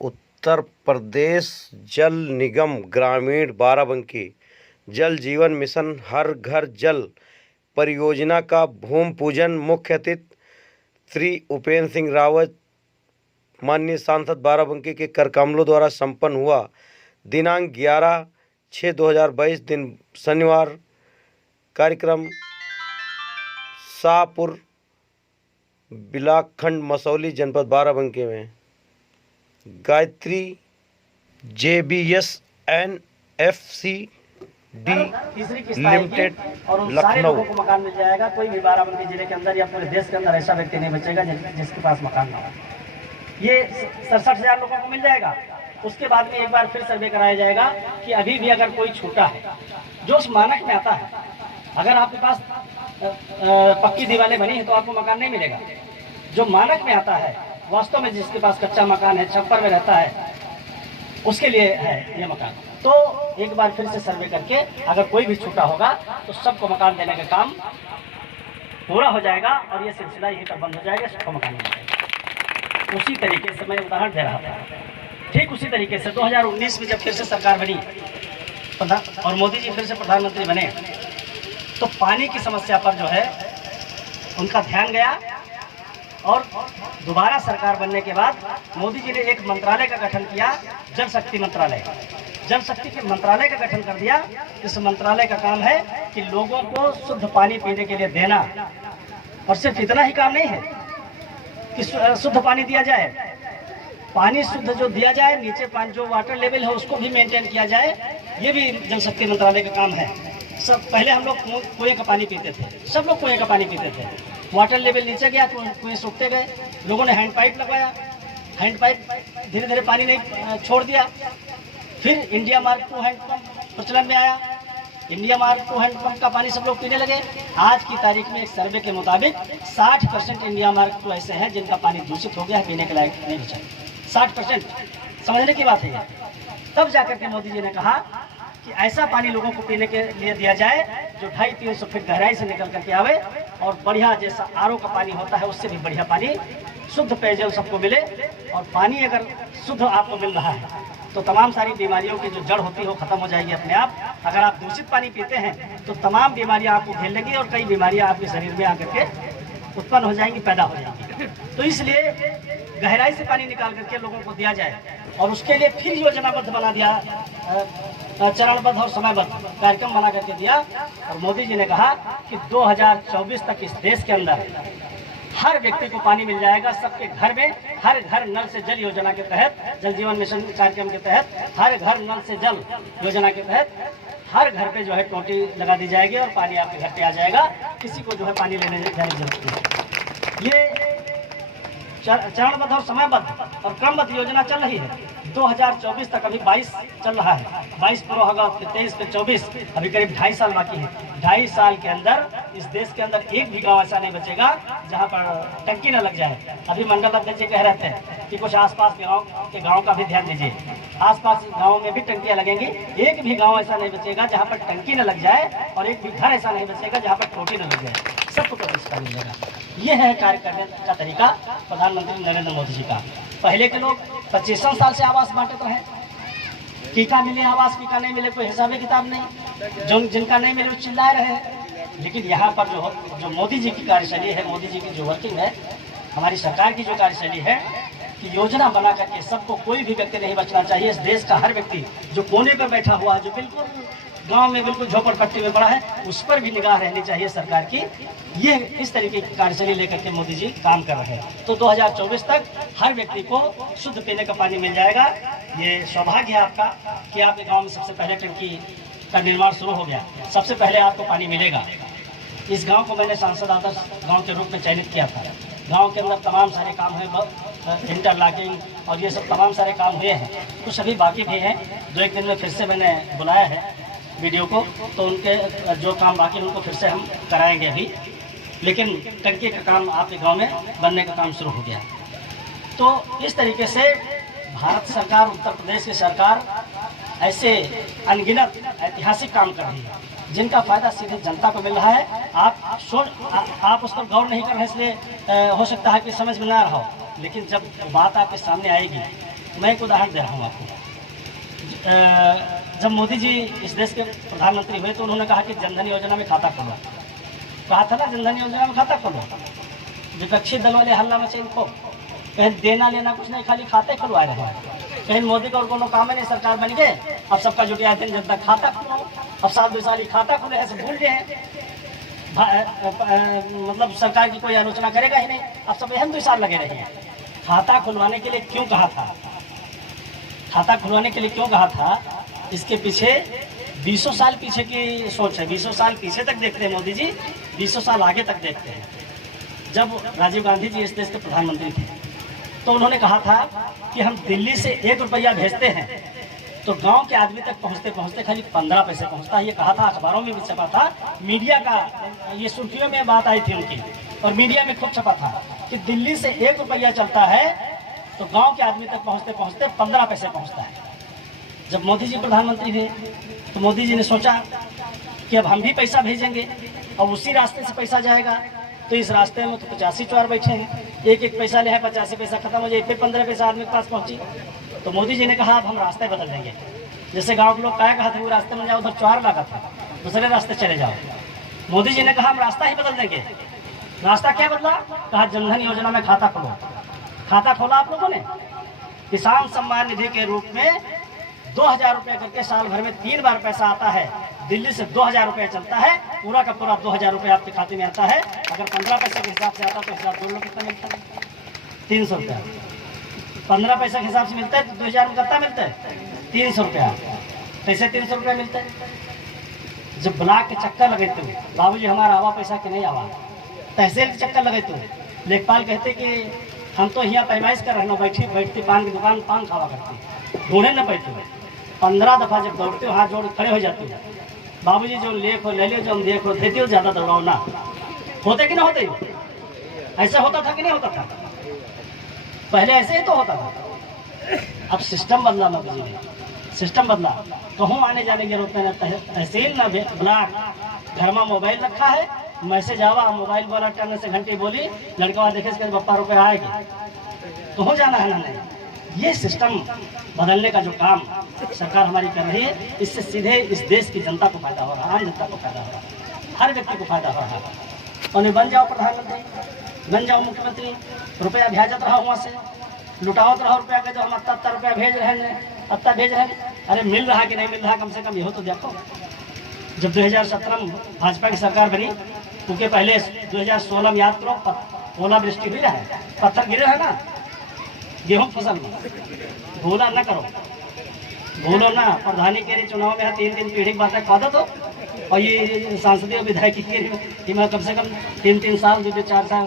उत्तर प्रदेश जल निगम ग्रामीण बाराबंकी जल जीवन मिशन हर घर जल परियोजना का भूमि पूजन मुख्य अतिथि श्री उपेंद्र सिंह रावत माननीय सांसद बाराबंकी के कर कमलों द्वारा संपन्न हुआ। दिनांक 11/6/2022 दिन शनिवार। कार्यक्रम शाहपुर बिलाखंड मसौली जनपद बाराबंकी में Gayatri JBS NFC D limited Lucknow को मकान मिल जाएगा। कोई भी बाराबंकी जिले के अंदर या पूरे देश के अंदर ऐसा व्यक्ति नहीं बचेगा जिसके पास मकान ना हो। ये 67,000 लोगों को मिल जाएगा। उसके बाद में एक बार फिर सर्वे कराया जाएगा कि अभी भी अगर कोई छूटा है जो उस मानक में आता है। अगर आपके पास पक्की दीवारें बनी है तो आपको मकान नहीं मिलेगा। जो मानक में आता है वास्तव में जिसके पास कच्चा मकान है, छप्पर में रहता है, उसके लिए है ये मकान। तो एक बार फिर से सर्वे करके अगर कोई भी छूटा होगा तो सबको मकान देने का काम पूरा हो जाएगा और ये सिलसिला यहीं पर बंद हो जाएगा, सबको मकान मिल जाएगा। उसी तरीके से मैं उदाहरण दे रहा था। ठीक उसी तरीके से 2019 में जब फिर से सरकार बनी और मोदी जी फिर से प्रधानमंत्री बने तो पानी की समस्या पर जो है उनका ध्यान गया और दोबारा सरकार बनने के बाद मोदी जी ने एक मंत्रालय का गठन किया, जल शक्ति मंत्रालय। जल शक्ति के मंत्रालय का गठन कर दिया। इस मंत्रालय का काम है कि लोगों को शुद्ध पानी पीने के लिए देना। और सिर्फ इतना ही काम नहीं है कि शुद्ध पानी दिया जाए, पानी शुद्ध जो दिया जाए, नीचे पानी जो वाटर लेवल है उसको भी मेंटेन किया जाए। ये भी जल शक्ति मंत्रालय का काम है। सब पहले हम लोग कुएं का पानी पीते थे, सब लोग कुएं का पानी पीते थे। वाटर लेवल नीचे गया, कुएं सूखते गए, लोगों ने हैंड पाइप लगवाया, हैंड पाइप धीरे धीरे पानी नहीं छोड़ दिया। फिर इंडिया मार्क 2 हैंड पंप प्रचलन में आया। इंडिया मार्क 2 हैंड पंप का पानी सब लोग पीने लगे। आज की तारीख में एक सर्वे के मुताबिक 60% इंडिया मार्क 2 ऐसे हैं जिनका पानी दूषित हो गया है, पीने के लायक नहीं बचा। 60%, समझने की बात है ये। तब जाकर के मोदी जी ने कहा कि ऐसा पानी लोगों को पीने के लिए दिया जाए जो 250-300 फीट गहराई से निकल करके आवे और बढ़िया जैसा RO का पानी होता है उससे भी बढ़िया पानी, शुद्ध पेयजल सबको मिले। और पानी अगर शुद्ध आपको मिल रहा है तो तमाम सारी बीमारियों की जो जड़ होती है वो खत्म हो जाएगी अपने आप। अगर आप दूषित पानी पीते हैं तो तमाम बीमारियां आपको घेर लेंगी और कई बीमारियां आपके शरीर में आकर के उत्पन्न हो जाएंगी, पैदा हो जाएंगी। तो इसलिए गहराई से पानी निकाल करके लोगों को दिया जाए और उसके लिए फिर योजनाबद्ध बना दिया, चरणबद्ध और समयबद्ध कार्यक्रम बना करके दिया। और मोदी जी ने कहा कि 2024 तक इस देश के अंदर हर व्यक्ति को पानी मिल जाएगा। सबके घर में हर घर नल से जल योजना के तहत, जल जीवन मिशन कार्यक्रम के तहत हर घर नल से जल योजना के तहत हर घर पे जो है टोटी लगा दी जाएगी और पानी आपके घर पे आ जाएगा। किसी को जो है पानी लेने जाने की जरूरत नहीं। ये चरणबद्ध और समयबद्ध और क्रमबद्ध योजना चल रही है। 2024 तक अभी 22 चल रहा है, 22 पूरा होगा, 23 पे 24, अभी करीब 2.5 साल बाकी है। 2.5 साल के अंदर इस देश के अंदर एक भी गांव ऐसा नहीं बचेगा जहां पर टंकी न लग जाए। अभी मंडल अध्यक्ष जी कह रहे थे कि कुछ आसपास के गाँव का भी ध्यान दीजिए। आसपास गाँव में भी टंकियां लगेंगी। एक भी गाँव ऐसा नहीं बचेगा जहाँ पर टंकी न लग जाए और एक भी घर ऐसा नहीं बचेगा जहाँ पर टोटी न लग जाए। सबको तो इसका मिलेगा। ये है कार्य करने का तरीका प्रधानमंत्री नरेंद्र मोदी जी का। पहले के लोग 25 साल से आवास बांटते रहे, टीका मिले आवास, टीका नहीं मिले कोई हिसाब किताब नहीं, जिनका नहीं मिले वो चिल्ला रहे हैं। लेकिन यहाँ पर जो मोदी जी की कार्यशैली है, मोदी जी की जो वर्किंग है, हमारी सरकार की जो कार्यशैली है कि योजना बना करके सबको, कोई भी व्यक्ति नहीं बचना चाहिए। इस देश का हर व्यक्ति जो कोने पर बैठा हुआ है, जो बिल्कुल गांव में बिल्कुल झोपड़पट्टी में पड़ा है, उस पर भी निगाह रहनी चाहिए सरकार की। ये इस तरीके की कार्यशैली लेकर के मोदी जी काम कर रहे हैं। तो 2024 तक हर व्यक्ति को शुद्ध पीने का पानी मिल जाएगा। ये सौभाग्य है आपका कि आपके गांव में सबसे पहले टंकी का निर्माण शुरू हो गया। सबसे पहले आपको पानी मिलेगा। इस गाँव को मैंने सांसद आदर्श गाँव के रूप में चयनित किया था। गाँव के अंदर तमाम सारे काम हुए, इंटरलॉकिंग और ये सब तमाम सारे काम हुए हैं। कुछ अभी बाकी भी हैं। 2-1 दिन में फिर से मैंने बुलाया है वीडियो को, तो उनके जो काम बाकी उनको फिर से हम कराएंगे अभी। लेकिन टंकी का काम आपके गांव में बनने का काम शुरू हो गया। तो इस तरीके से भारत सरकार, उत्तर प्रदेश की सरकार ऐसे अनगिनत ऐतिहासिक काम कर रही है जिनका फायदा सीधे जनता को मिल रहा है। आप उस पर गौर नहीं कर रहे, इसलिए हो सकता है कि समझ में ना रहा हो। लेकिन जब बात आपके सामने आएगी मैं एक उदाहरण दे रहा हूँ आपको। जब मोदी जी इस देश के प्रधानमंत्री हुए तो उन्होंने कहा कि जनधन योजना में खाता खोलो। कहा था ना, जनधन योजना में खाता खोलो। विपक्षी दल वाले हल्ला मचे इनको, कहीं देना लेना कुछ नहीं, खाली खाते खुलवा रहे हैं। कहीं मोदी का और कोनो काम है नहीं, सरकार बन गए, अब सबका जुटिया दिन जनता खाता खुलो। अब साल 2 साल ही खाता खुले हैं, सब भूल गए हैं। मतलब सरकार की कोई आलोचना करेगा ही नहीं, अब सब एहम 2 साल लगे रहे हैं। खाता खुलवाने के लिए क्यों कहा था? खाता खुलवाने के लिए क्यों कहा था? इसके पीछे 200 साल पीछे की सोच है। 200 साल पीछे तक देखते हैं मोदी जी, 200 साल आगे तक देखते हैं। जब राजीव गांधी जी इस देश के प्रधानमंत्री थे तो उन्होंने कहा था कि हम दिल्ली से 1 रुपया भेजते हैं तो गांव के आदमी तक पहुंचते पहुंचते खाली 15 पैसे पहुंचता है। ये कहा था, अखबारों में भी छपा था, मीडिया का ये सुर्खियों में बात आई थी उनकी, और मीडिया में खूब छपा था कि दिल्ली से 1 रुपया चलता है तो गांव के आदमी तक पहुंचते पहुंचते 15 पैसे पहुंचता है। जब मोदी जी प्रधानमंत्री थे तो मोदी जी ने सोचा कि अब हम भी पैसा भेजेंगे और उसी रास्ते से पैसा जाएगा। तो इस रास्ते में तो 85 चोर बैठे हैं, एक एक पैसा ले है, 85 पैसा खत्म हो जाए, फिर 15 पैसा आदमी के पास पहुंची। तो मोदी जी ने कहा अब हम रास्ते बदल देंगे। जैसे गांव के लोग क्या कहा था, वो रास्ते में जाओ, उधर चोर लगा था, दूसरे रास्ते चले जाओ। मोदी जी ने कहा हम रास्ता ही बदल देंगे। रास्ता क्या बदला? कहा जनधन योजना में खाता खोलो। खाता खोला आप लोगों ने। किसान सम्मान निधि के रूप में 2000 रुपये करके साल भर में 3 बार पैसा आता है। दिल्ली से 2000 रुपये चलता है, पूरा का पूरा 2000 रुपये आपके खाते में आता है। अगर 15 पैसे के हिसाब से आता तो हिसाब जोड़ लो कितना मिलता है? 300 रुपया। 15 पैसे के हिसाब से मिलता है तो 2000 में कितना मिलता है? 300 रुपया। कैसे 300 रुपया मिलता है? जब ब्लॉक के चक्कर लगे थे, बाबूजी हमारा आवा पैसा कि नहीं आवा, तहसील के चक्कर लगे थे, लेखपाल कहते कि हम तो यहाँ पैमाइश कर रहे हैं, बैठती पान की दुकान पान खावा करती, ढूंढे न पैसे। 15 दफा जब दौड़ते हो, हाथ जोड़ खड़े हो जाते हो, बाबूजी जो लेख हो ले लियो, जो हम देख हो देते हो, ज़्यादा दौड़ाओ ना। होते कि ना होते? ऐसा होता था कि नहीं होता था? पहले ऐसे ही तो होता था। अब सिस्टम बदला मोदी जी ने, सिस्टम बदला। कहूँ आने जाने की जरूरत नहीं, तहसील ना ब्लॉक, घर में मोबाइल रखा है, मैसेज आवा, मोबाइल वाला टर्न से घंटे बोली, लड़का देखे इसके 12 रुपये आएगी, कहूँ जाना है ना नहीं। ये सिस्टम बदलने का जो काम सरकार हमारी कर रही है, इससे सीधे इस देश की जनता को फायदा हो रहा है, आम जनता को फायदा हो रहा है, हर व्यक्ति को फायदा हो रहा है। और बन जाओ प्रधानमंत्री, बन जाओ मुख्यमंत्री, रुपया भेजत रहा वहाँ से, लुटावत रहो रुपया के, जो हम अत्ता रुपया भेज रहे हैं, अत्ता भेज रहे हैं, अरे मिल रहा कि नहीं मिल रहा, कम से कम यहो तो देखो। जब 2017 में भाजपा की सरकार बनी, क्योंकि पहले 2016 में याद करो ओलावृष्टि हुई है, पत्थर गिरे है ना गेहूं फसल में, भूला न करो, भूलो ना। प्रधानी के चुनाव में 3 पीढ़ी की बातें खादा तो, और ये सांसदीय विधायकी के कम से कम 3 साल 2-4 साल